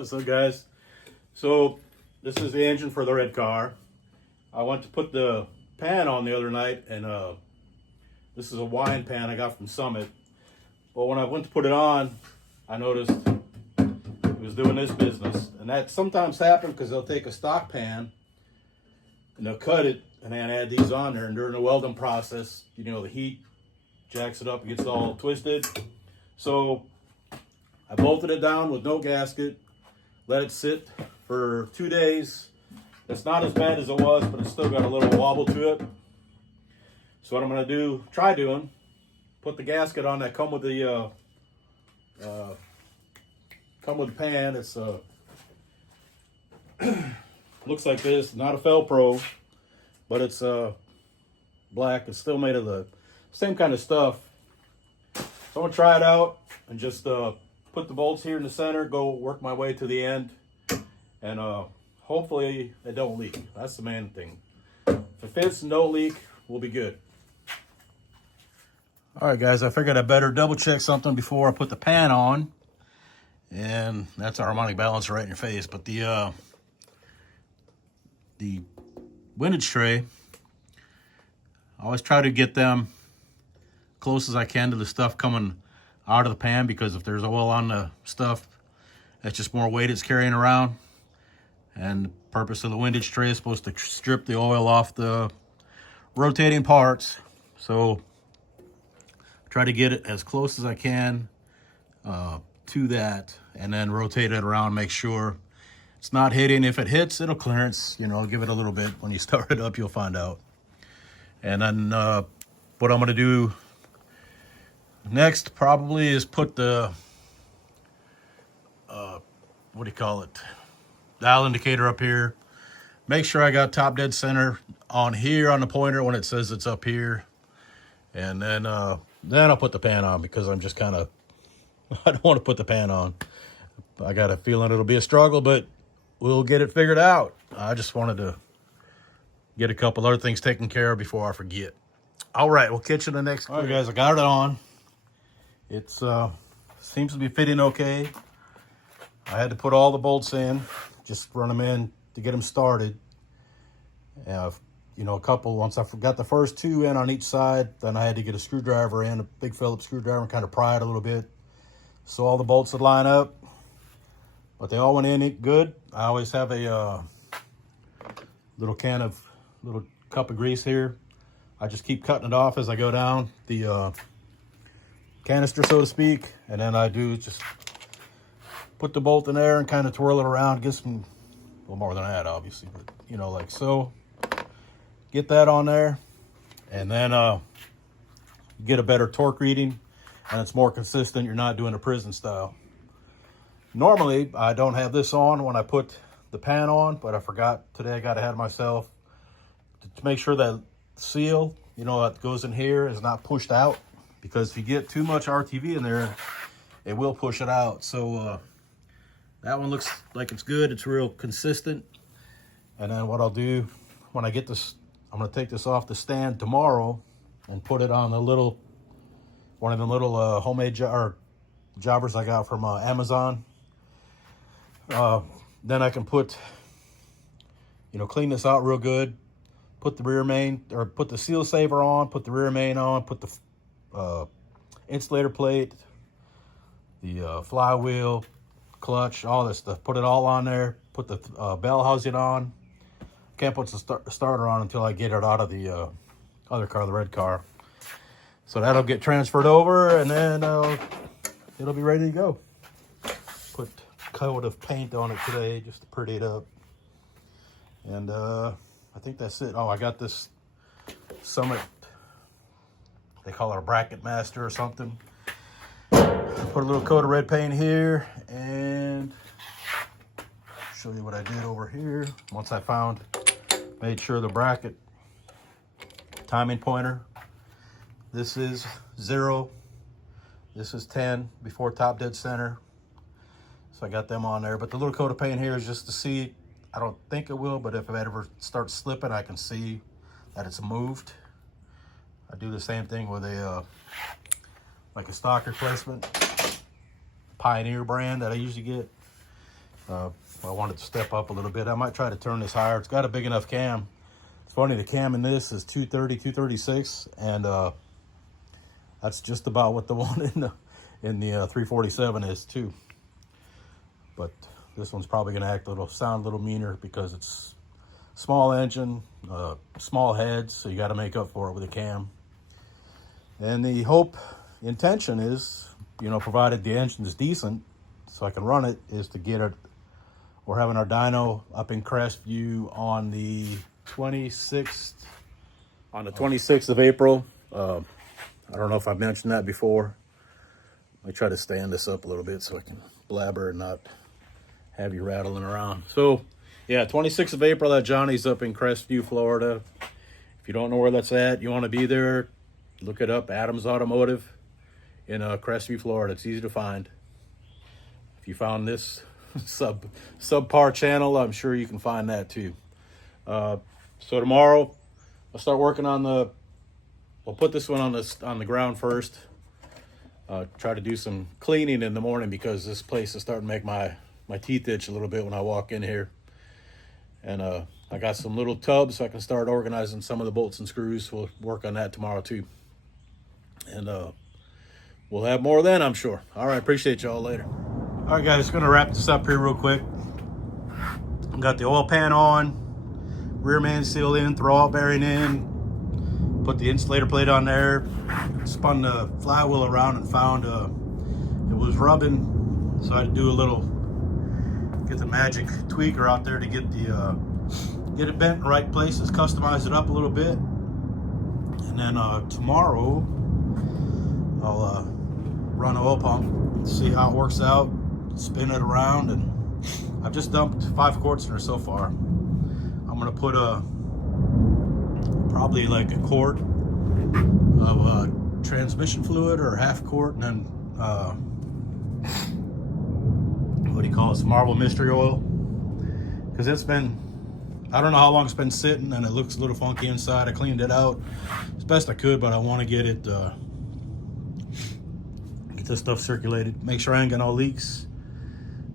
What's up, guys? So this is the engine for the red car. I went to put the pan on the other night, and this is a wine pan I got from Summit. But when I went to put it on, I noticed it was doing this business, and that sometimes happens because they'll take a stock pan and they'll cut it and then add these on there, and during the welding process, you know, the heat jacks it up and gets all twisted. So I bolted it down with no gasket, let it sit for 2 days. It's not as bad as it was, but it's still got a little wobble to it. So what I'm gonna do, try doing, put the gasket on that come with the pan. It's looks like this, not a Felpro, but it's black. It's still made of the same kind of stuff. So I'm gonna try it out and just put the bolts here in the center, go work my way to the end, and hopefully it don't leak. That's the main thing. If it fits and don't leak, we'll be good. All right, guys, I figured I better double check something before I put the pan on. And that's our harmonic balancer right in your face. But the windage tray, I always try to get them close as I can to the stuff coming out of the pan, because if there's oil on the stuff, that's just more weight it's carrying around. And the purpose of the windage tray is supposed to strip the oil off the rotating parts. So try to get it as close as I can to that, and then rotate it around, make sure it's not hitting. If it hits, it'll clearance, you know, give it a little bit. When you start it up, you'll find out. And then what I'm gonna do next probably is put the, what do you call it? Dial indicator up here. Make sure I got top dead center on here on the pointer when it says it's up here. And then I'll put the pan on, because I'm just kind of, I don't want to put the pan on. I got a feeling it'll be a struggle, but we'll get it figured out. I just wanted to get a couple other things taken care of before I forget. All right, we'll catch you in the next. All right, guys, I got it on. It's seems to be fitting okay. I had to put all the bolts in, just run them in to get them started. You know, a couple, once I got the first two in on each side, then I had to get a screwdriver in, a big Phillips screwdriver, and kind of pry it a little bit so all the bolts would line up. But they all went in good. I always have a little cup of grease here. I just keep cutting it off as I go down the canister, so to speak. And then I do just put the bolt in there and kind of twirl it around, get some, well, more than that, obviously, but you know, like so. Get that on there, and then get a better torque reading, and it's more consistent. You're not doing a prison style. Normally, I don't have this on when I put the pan on, but I forgot today. I got ahead of myself to make sure that seal, you know, that goes in here is not pushed out, because if you get too much RTV in there, it will push it out. So that one looks like it's good. It's real consistent. And then what I'll do when I get this, I'm gonna take this off the stand tomorrow and put it on the little, one of the little homemade jobbers I got from Amazon. Then I can put, you know, clean this out real good, put the rear main, or put the seal saver on, put the rear main on, put the insulator plate, the flywheel, clutch, all this stuff. Put it all on there, put the bell housing on. Can't put the starter on until I get it out of the other car, the red car. So that'll get transferred over, and then it'll be ready to go. Put a coat of paint on it today just to pretty it up. And I think that's it. Oh, I got this Summit, they call it a bracket master or something. Put a little coat of red paint here, and show you what I did over here. Once I made sure the bracket timing pointer, this is 0, this is 10 before top dead center. So I got them on there, but the little coat of paint here is just to see. I don't think it will, but if it ever starts slipping, I can see that it's moved. I do the same thing with a like a stock replacement Pioneer brand that I usually get. I wanted to step up a little bit. I might try to turn this higher. It's got a big enough cam. It's funny, the cam in this is 230, 236, and that's just about what the one in the 347 is too. But this one's probably going to sound a little meaner because it's small engine, small head, so you got to make up for it with a cam. And the intention is, provided the engine is decent, so I can run it, is to get it. We're having our dyno up in Crestview on the 26th. On the 26th of April. I don't know if I've mentioned that before. I try to stand this up a little bit so I can blabber and not have you rattling around. So, yeah, 26th of April at Johnny's up in Crestview, Florida. If you don't know where that's at, you want to be there, look it up, Adams Automotive in Crestview, Florida. It's easy to find. If you found this subpar channel, I'm sure you can find that too. So tomorrow, I'll start working on we'll put this one on the ground first. Try to do some cleaning in the morning because this place is starting to make my teeth itch a little bit when I walk in here. And I got some little tubs so I can start organizing some of the bolts and screws. We'll work on that tomorrow too. And we'll have more then, I'm sure. All right, appreciate y'all later. All right, guys, going to wrap this up here real quick. Got the oil pan on, rear main seal in, throwout bearing in, put the insulator plate on there, spun the flywheel around and found it was rubbing, so I had to do get the magic tweaker out there to get it bent in the right places, customize it up a little bit, and then tomorrow I'll run an oil pump, see how it works out, spin it around, and I've just dumped 5 quarts in there so far. I'm gonna put probably like a quart of transmission fluid or half quart, and then what do you call it, some Marble Mystery Oil, because it's been, I don't know how long it's been sitting and it looks a little funky inside. I cleaned it out as best I could, but I want to get this stuff circulated, make sure I ain't got no leaks.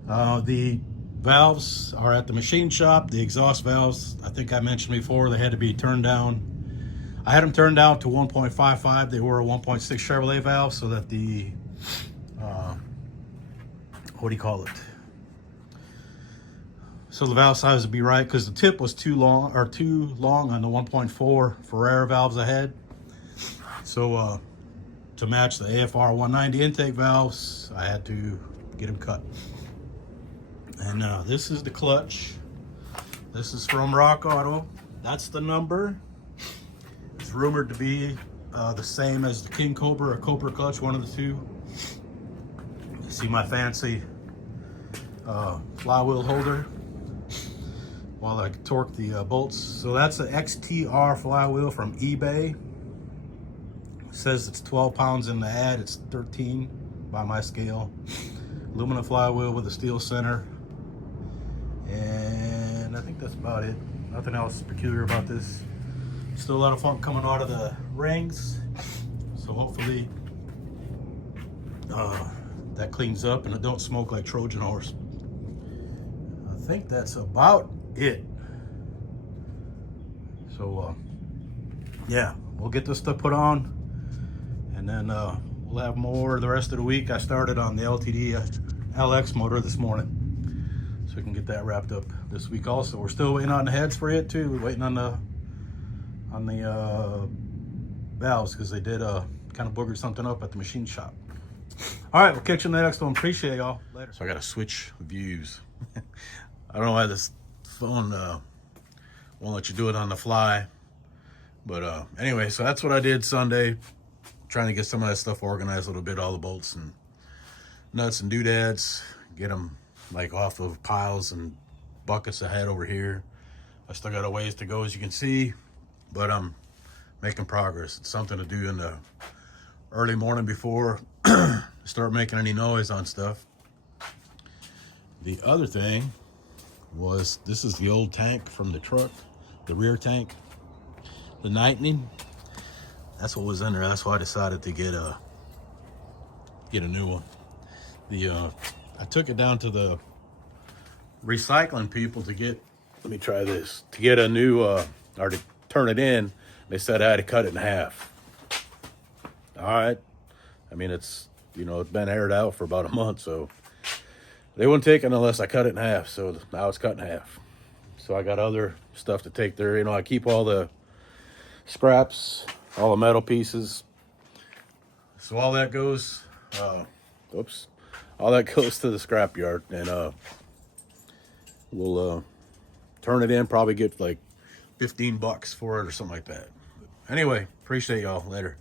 The valves are at the machine shop. The exhaust valves, I think I mentioned before, they had to be turned down. I had them turned down to 1.55. They were a 1.6 Chevrolet valve, so that the what do you call it? So the valve size would be right, because the tip was too long on the 1.4 Ferrara valves I had. So to match the AFR 190 intake valves, I had to get them cut. And this is the clutch. This is from Rock Auto. That's the number. It's rumored to be the same as the King Cobra or Cobra clutch, one of the two. You see my fancy flywheel holder while I torque the bolts. So that's an XTR flywheel from eBay. It says it's 12 pounds in the ad. It's 13 by my scale. Aluminum flywheel with a steel center. And I think that's about it. Nothing else peculiar about this. Still a lot of funk coming out of the rings. So hopefully that cleans up and it don't smoke like Trojan horse. I think that's about it. So yeah, we'll get this stuff put on, and then we'll have more the rest of the week. I started on the LTD LX motor this morning, so we can get that wrapped up this week also. We're still waiting on the heads for it too. We're waiting on the valves, because they did kind of boogered something up at the machine shop. All right, we'll catch you in the next one. Appreciate y'all. Later. So I got to switch views. I don't know why this phone won't let you do it on the fly. But anyway, so that's what I did Sunday. Trying to get some of that stuff organized a little bit, all the bolts and nuts and doodads. Get them like off of piles and buckets I had over here. I still got a ways to go, as you can see, but I'm making progress. It's something to do in the early morning before I start making any noise on stuff. The other thing was, this is the old tank from the truck, the rear tank, the Lightning. That's what was in there. That's why I decided to get a new one. I took it down to the recycling people to get, let me try this, to get a new, or to turn it in, they said I had to cut it in half. All right. I mean, it's, it's been aired out for about a month, so they wouldn't take it unless I cut it in half. So now it's cut in half. So I got other stuff to take there. I keep all the scraps, all the metal pieces. So all that goes, all that goes to the scrap yard, and we'll turn it in, probably get like $15 for it or something like that. Anyway, appreciate y'all. Later.